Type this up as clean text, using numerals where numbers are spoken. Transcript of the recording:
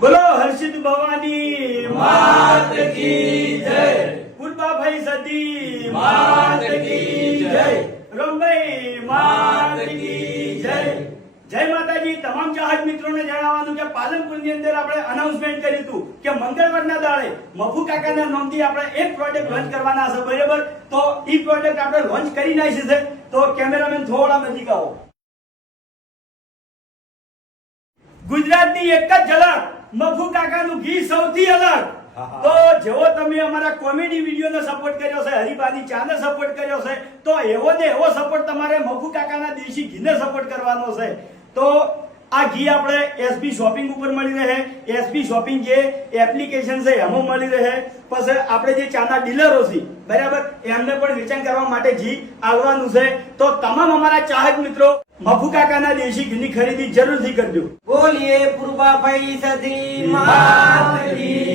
બોલો હર્ષિત ભવાની માત કી જય, પુરબાભાઈ સતી માત કી જય, રમભાઈ માત કી જય. જય માતાજી. તમામ ચાહક મિત્રોને જણાવવાનું કે પાલનપુરની અંદર આપણે અનાઉન્સમેન્ટ કર્યું હતું કે મંગળવારના દાડે મફુ કાકાના નામથી આપણે એક પ્રોજેક્ટ લોન્ચ કરવાના છે, બરાબર? તો ઈ પ્રોજેક્ટ આપણે લોન્ચ કરી નાખી છે. તો કેમેરામેન થોડા નજીક આવો. ગુજરાતની એક જ ઝલક, મફુ કાકાનું ઘી સૌથી અલગ. તો જેવો તમે અમારા કોમેડી વિડીયોને સપોર્ટ કર્યો છે, હરિભાની ચાને સપોર્ટ કર્યો છે, તો એવો ને એવો સપોર્ટ તમારે મફુ કાકાના દેશી ઘીને સપોર્ટ કરવાનો છે. તો આ ઘી આપણે એસબી શોપિંગ ઉપર મળી રહે. એસબી શોપિંગ જે એપ્લિકેશન છે એમાં મળી રહે. પછી આપણે જે ચાના ડીલરો છે, બરાબર, એમને પણ વેચાણ કરવા માટે ઘી આવવાનું છે. તો તમામ અમારા ચાહક મિત્રો મફુ કાકાના દેશી ઘીની ખરીદી જરૂરથી કરજો. બોલીએ પુરબાભાઈ સતી માત કી